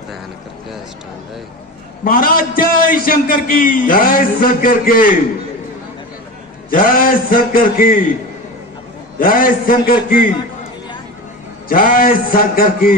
ध्यान करके स्टैंड है। महाराज जय शंकर की, जय शंकर की, जय शंकर की, जय शंकर की, जय शंकर की।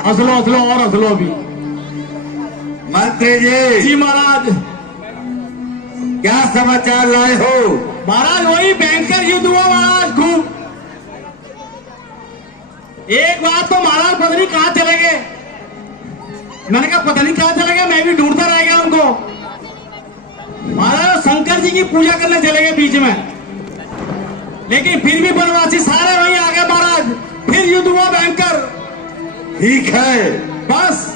हंसलो हंसलो और हंसलो अभी। मंत्री जी, जी महाराज। क्या समाचार लाए हो? महाराज वही भयंकर युद्ध हुआ महाराज, खूब। एक बात तो महाराज पता नहीं कहां चले गए। मैंने कहा पता नहीं कहां चले गए, मैं भी ढूंढता रह गया उनको। महाराज शंकर जी की पूजा करने चले गए बीच में, लेकिन फिर भी बनवासी सारे वहीं आ गए महाराज। फिर युद्ध हुआ भयंकर। ठीक है, बस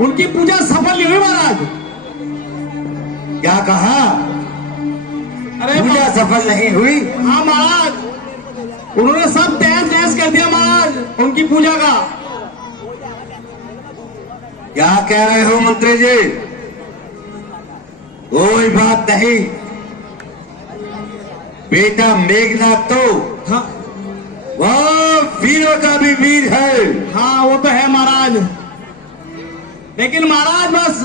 उनकी पूजा सफल नहीं हुई महाराज। क्या कहा? अरे पूजा सफल नहीं हुई? हाँ महाराज, उन्होंने सब तहस नहस कर दिया महाराज उनकी पूजा का। क्या कह रहे हो मंत्री जी? कोई बात नहीं, बेटा मेघनाथ तो हाँ वह वीरों का भी वीर है। हाँ वो तो है महाराज, लेकिन महाराज बस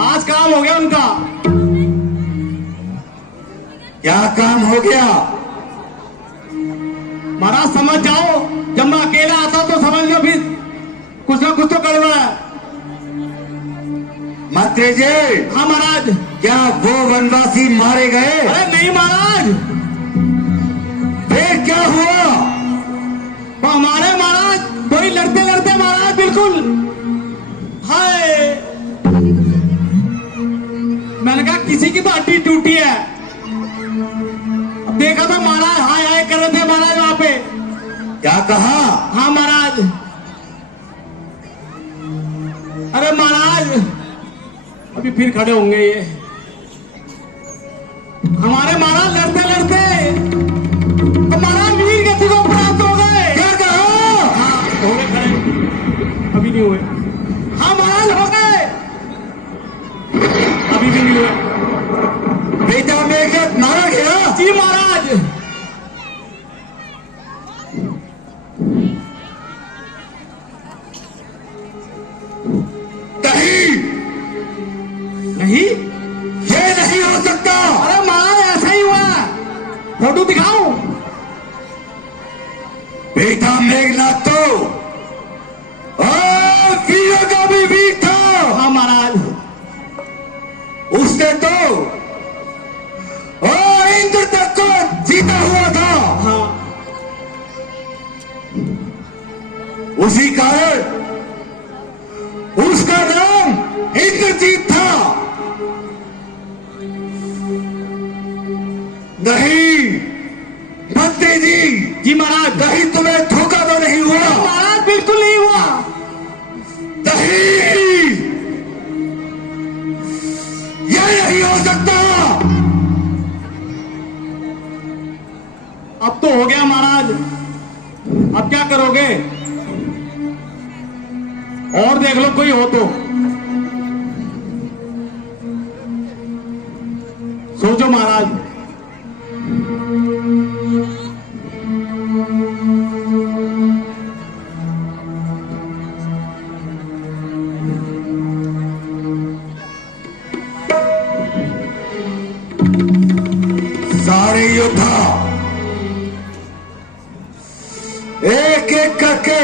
आज काम हो गया उनका। क्या काम हो गया? महाराज समझ जाओ, जब मैं अकेला आता तो समझ लो फिर कुछ ना कुछ तो गड़बड़ है। मंत्री जी, हाँ महाराज। क्या वो वनवासी मारे गए? अरे नहीं महाराज, फिर क्या हुआ? वो हमारे महाराज वही लड़ते लड़ते महाराज बिल्कुल हाय, मैंने कहा किसी की तो हड्डी टूटी है। अब देखा था महाराज हाय हाय कर रहे थे महाराज वहां पे। क्या कहा? हाँ महाराज। अरे महाराज अभी फिर खड़े होंगे ये हमारे महाराज लड़ते लड़ते तो महाराज वीर गति को प्राप्त हो गए। क्या कहा? हाँ हो गए खड़े, अभी नहीं हुए। हाँ महाराज हो गए, अभी भी नहीं हुए। बेटा मेघनाथ मारा गया? जी महाराज। नहीं, नहीं, ये नहीं हो सकता। अरे महाराज ऐसा ही हुआ, फोटो दिखाऊं? बेटा मेघनाथ तो वीरों का भी वीर था। हाँ महाराज। उसने तो इंद्र तक को जीता हुआ था। हाँ उसी कारण उसका नाम इंद्रजीत था। नहीं मंत्री जी, जी महाराज। कहीं तुम्हें धोखा तो नहीं हुआ? महाराज बिल्कुल नहीं हुआ। नहीं, यह नहीं हो सकता। अब तो हो गया महाराज, अब क्या करोगे? और देख लो कोई हो तो। सोचो महाराज। सारे योद्धा एक एक करके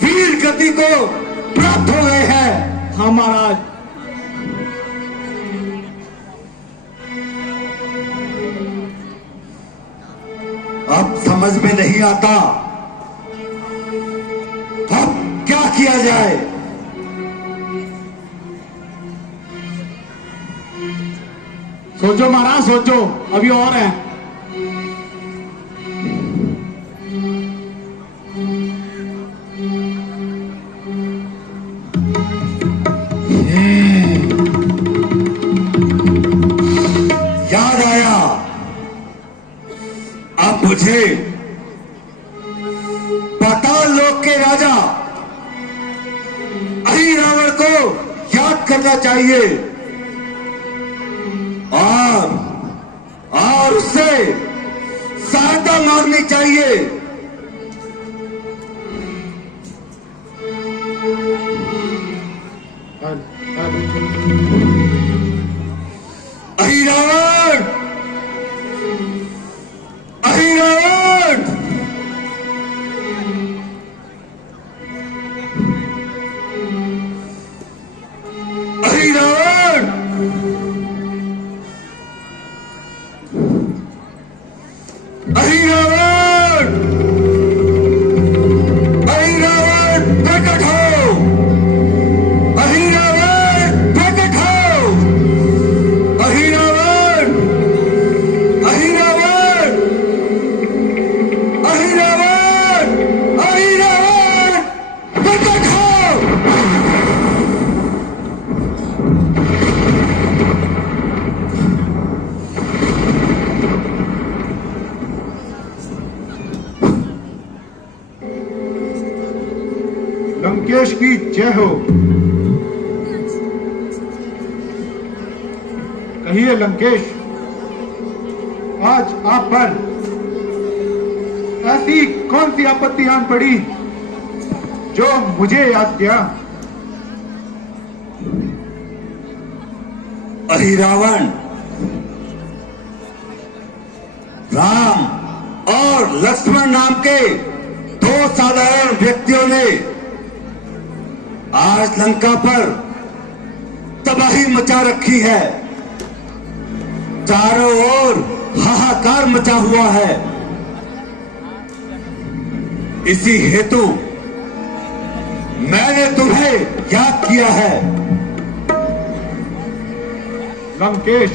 वीर गति को प्राप्त हो गए हैं। हाँ महाराज। अब समझ में नहीं आता अब क्या किया जाए। सोचो महाराज सोचो, अभी और है। याद आया, अब मुझे पाताल लोक के राजा अहि रावण को याद याद करना चाहिए और उससे सहायता मांगनी चाहिए। अहिरावण, अहिरावण, अहिरावण, अहिरावण, अहिरावण प्रकट हो, अहिरावण प्रकट हो, अहिरावण, अहिरावण, अहिरावण, अहिरावण प्रकट हो। लंकेश की जय हो। कहिए लंकेश, आज आप पर ऐसी कौन सी आपत्ति आन पड़ी जो मुझे याद किया? अहिरावण, राम और लक्ष्मण नाम के दो साधारण व्यक्तियों ने आज लंका पर तबाही मचा रखी है। चारों ओर हाहाकार मचा हुआ है। इसी हेतु मैंने तुम्हें याद किया है। लंकेश,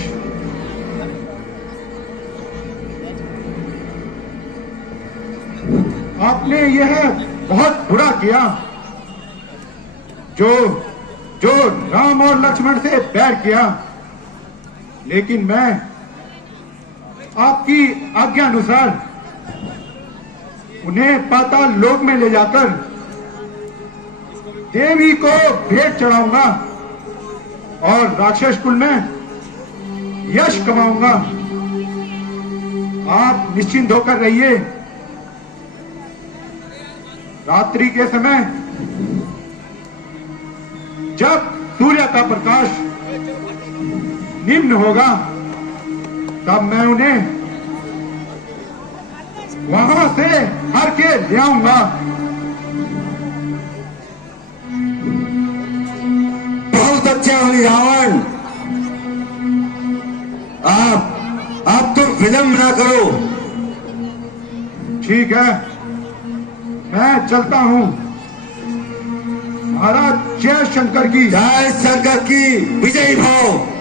आपने यह बहुत बुरा किया जो राम और लक्ष्मण से बैर किया। लेकिन मैं आपकी आज्ञा अनुसार उन्हें पाताल लोक में ले जाकर देवी को भेंट चढ़ाऊंगा और राक्षस कुल में यश कमाऊंगा। आप निश्चिंत होकर रहिए। रात्रि के समय जब सूर्य का प्रकाश निम्न होगा तब मैं उन्हें वहां से हर के ले आऊंगा। बहुत अच्छे अहिरावण, आप तो विलंब ना करो। ठीक है, मैं चलता हूं। महाराज जय शंकर की। जय शंकर की विजयी भव।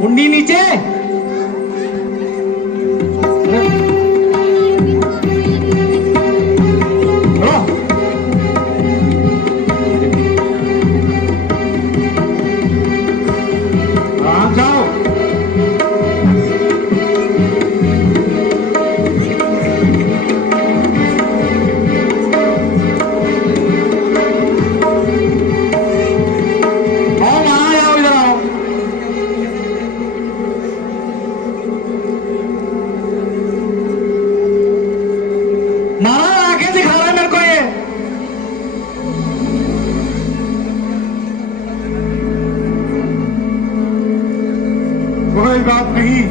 मुंडी नीचे। कोई बात नहीं,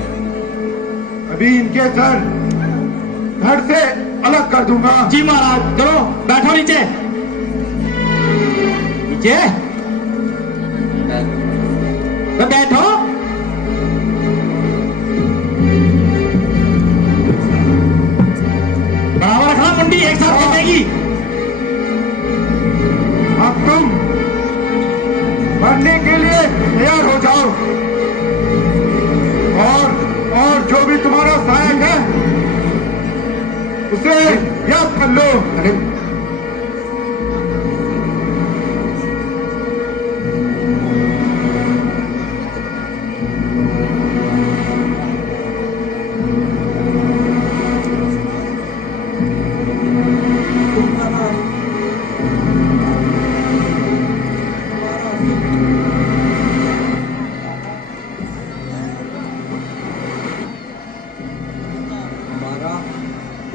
अभी इनके सर धड़ से अलग कर दूंगा। जी महाराज, चलो बैठो नीचे। नीचे तो बैठो। बराबर रखना, मुंडी एक साथ चलेगी। अब तुम मरने के लिए तैयार हो जाओ और जो भी तुम्हारा सहायक है उसे याद कर लो। अरे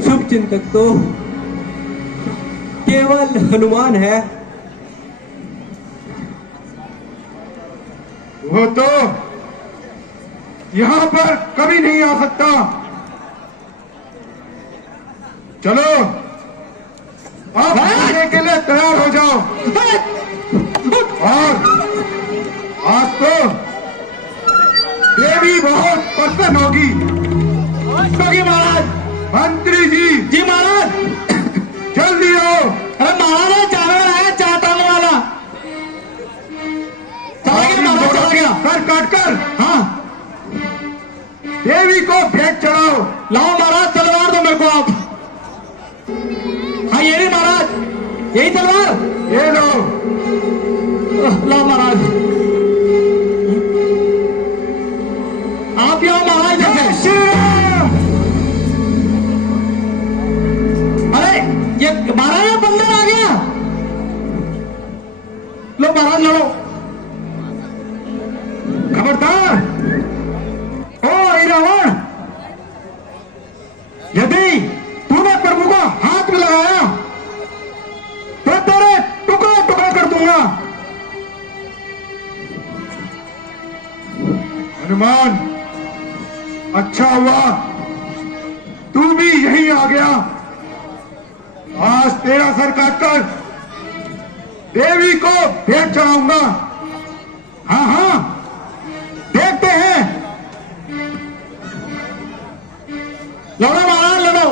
शुभ चिंतक तो केवल हनुमान है। वो तो यहां पर कभी नहीं आ सकता। चलो आप आने के लिए तैयार हो जाओ। और आज तो देवी बहुत प्रसन्न होगी। योगी महाराज, मंत्री जी जी महाराज, जल्दी आओ। अरे महाराज जानवर आया चार टांगों वाला। चला गया महाराज, चला गया। सर काट कर हाँ देवी को भेंट चढ़ाओ। लाओ महाराज, तलवार दो मेरे को आप। हाँ ये रही महाराज, यही तलवार। ये लो। लाओ महाराज, आप ही आओ महाराज। जय जैसे श्री राम। अरे ये महाराज बंदर आ गया। लो महाराज लड़ो। खबरदार। ओ रावण, यदि तूने प्रभु को हाथ में लगाया तो तेरे टुकड़े टुकड़े कर दूंगा। हनुमान, अच्छा हुआ तू भी यहीं आ गया। आज तेरा सर काटकर देवी को भेंट चढ़ाऊंगा। हाँ हाँ, देखते हैं। लड़ो महाराज लड़ो।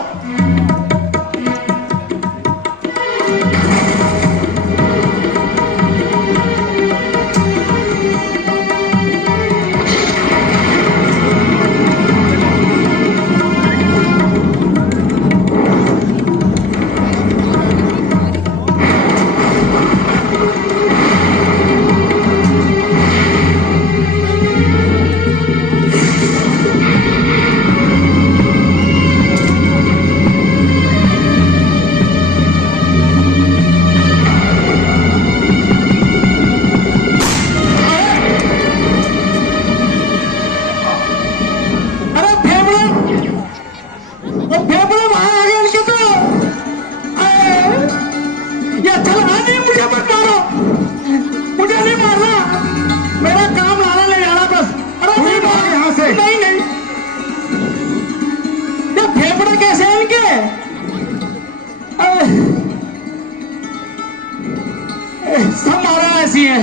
सब मारा ऐसी है।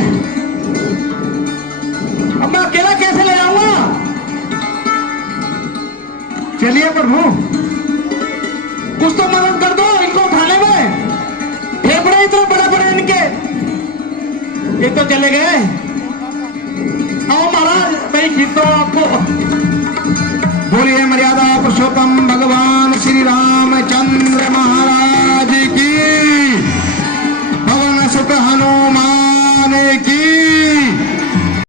अब मैं अकेला कैसे ले जाऊंगा? चलिए प्रभु, कुछ तो मदद कर दो इनको उठाने में। फेफड़े इतने बड़े बड़े इनके। ये तो चले गए। आओ महाराज, मैं खींचता हूं आपको। बोलिए मर्यादा पुरुषोत्तम